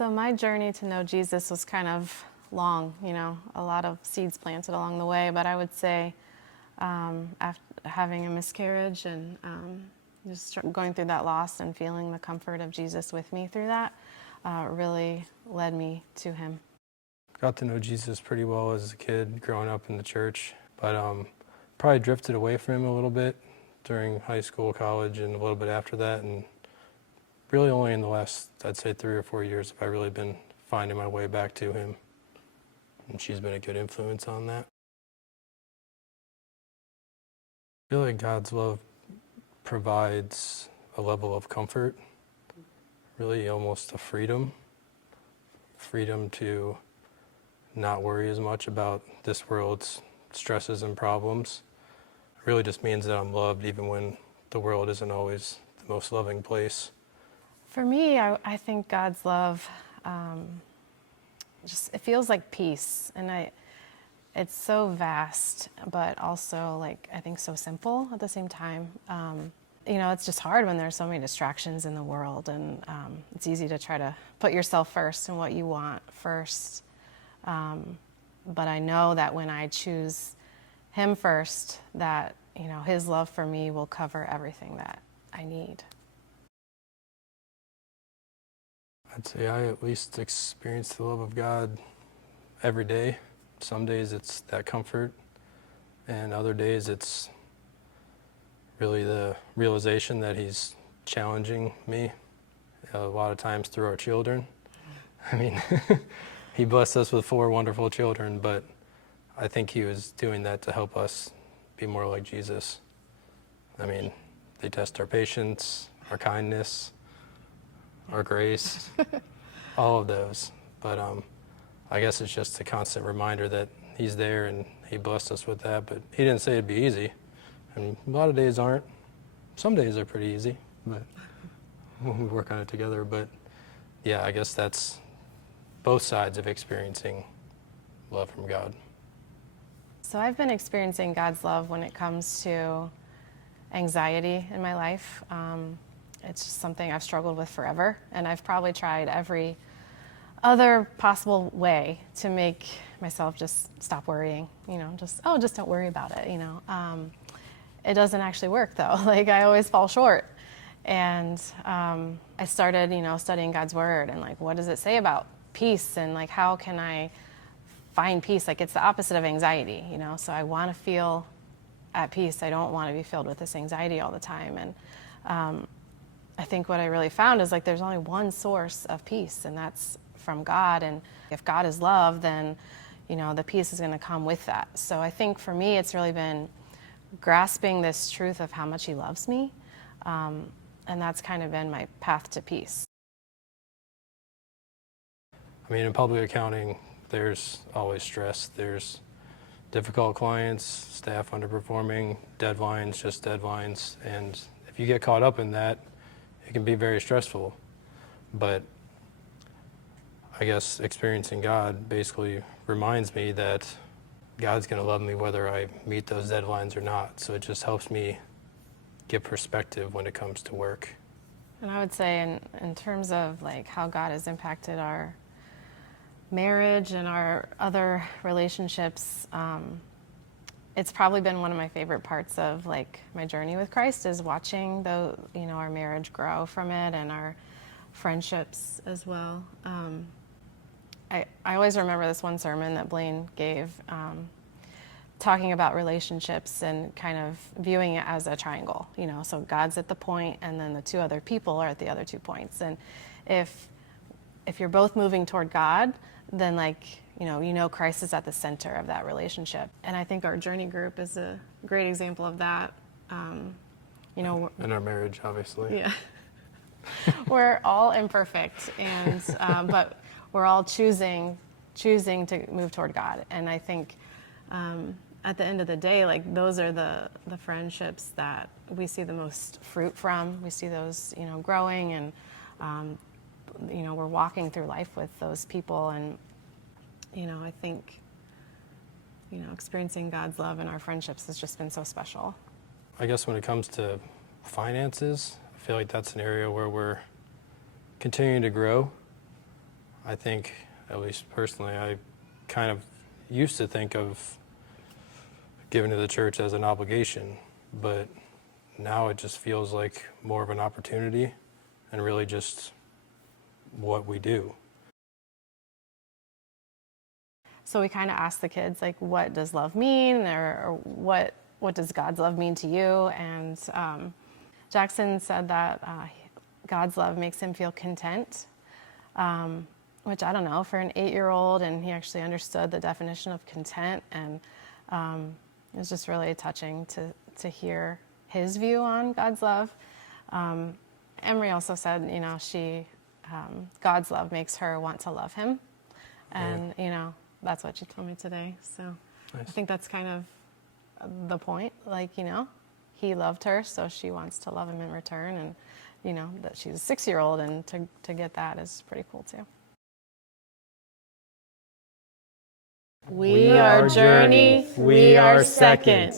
So my journey to know Jesus was kind of long, a lot of seeds planted along the way. But I would say after having a miscarriage and just going through that loss and feeling the comfort of Jesus with me through that really led me to him. Got to know Jesus pretty well as a kid growing up in the church, but probably drifted away from him a little bit during high school, college, and a little bit after that. And really only in the last, I'd say, 3 or 4 years have I really been finding my way back to him. And she's been a good influence on that. I feel like God's love provides a level of comfort, really almost a freedom to not worry as much about this world's stresses and problems. It really just means that I'm loved even when the world isn't always the most loving place. For me, I think God's love it feels like peace, and it's so vast, but also I think so simple at the same time. It's just hard when there's so many distractions in the world, and it's easy to try to put yourself first and what you want first. But I know that when I choose him first, that his love for me will cover everything that I need. I'd say I at least experience the love of God every day. Some days it's that comfort, and other days it's really the realization that he's challenging me, a lot of times through our children. I mean, he blessed us with 4 wonderful children, but I think he was doing that to help us be more like Jesus. I mean, they test our patience, our kindness, our grace, all of those. But I guess it's just a constant reminder that he's there and he blessed us with that. But he didn't say it'd be easy. And a lot of days aren't. Some days are pretty easy, but when we work on it together. But yeah, I guess that's both sides of experiencing love from God. So I've been experiencing God's love when it comes to anxiety in my life. It's just something I've struggled with forever, and I've probably tried every other possible way to make myself just stop worrying, just don't worry about it, It doesn't actually work though. I always fall short. And I started, studying God's word and what does it say about peace, and how can I find peace? It's the opposite of anxiety, so I want to feel at peace. I don't want to be filled with this anxiety all the time. And I think what I really found is there's only one source of peace, and that's from God. And if God is love, then the peace is going to come with that. So I think for me it's really been grasping this truth of how much he loves me, and that's kind of been my path to peace. I mean, in public accounting, there's always stress. There's difficult clients, staff underperforming, deadlines, just deadlines. And if you get caught up in that, it can be very stressful. But I guess experiencing God basically reminds me that God's going to love me whether I meet those deadlines or not. So it just helps me get perspective when it comes to work. And I would say in terms of how God has impacted our marriage and our other relationships, it's probably been one of my favorite parts of my journey with Christ is watching our marriage grow from it, and our friendships as well. I always remember this one sermon that Blaine gave, talking about relationships and kind of viewing it as a triangle, so God's at the point and then the 2 other people are at the other 2 points. And if you're both moving toward God, then Christ is at the center of that relationship. And I think our journey group is a great example of that. In our marriage, obviously. Yeah. We're all imperfect, and but we're all choosing to move toward God. And I think at the end of the day, those are the friendships that we see the most fruit from. We see those, growing, and we're walking through life with those people. And I think experiencing God's love in our friendships has just been so special. I guess when it comes to finances, I feel like that's an area where we're continuing to grow. I think, at least personally, I kind of used to think of giving to the church as an obligation, but now it just feels like more of an opportunity and really just what we do. So we kind of asked the kids, like, what does love mean, or what does God's love mean to you? And Jackson said that God's love makes him feel content, which I don't know, for an 8-year-old, and he actually understood the definition of content, and it was just really touching to hear his view on God's love. Emery also said, you know, God's love makes her want to love him, and you know, that's what she told me today. So Nice. I think that's kind of the point. Like, you know, he loved her, so she wants to love him in return, and you know that she's a 6-year-old, and to get that is pretty cool too. We are Journey, we are Second.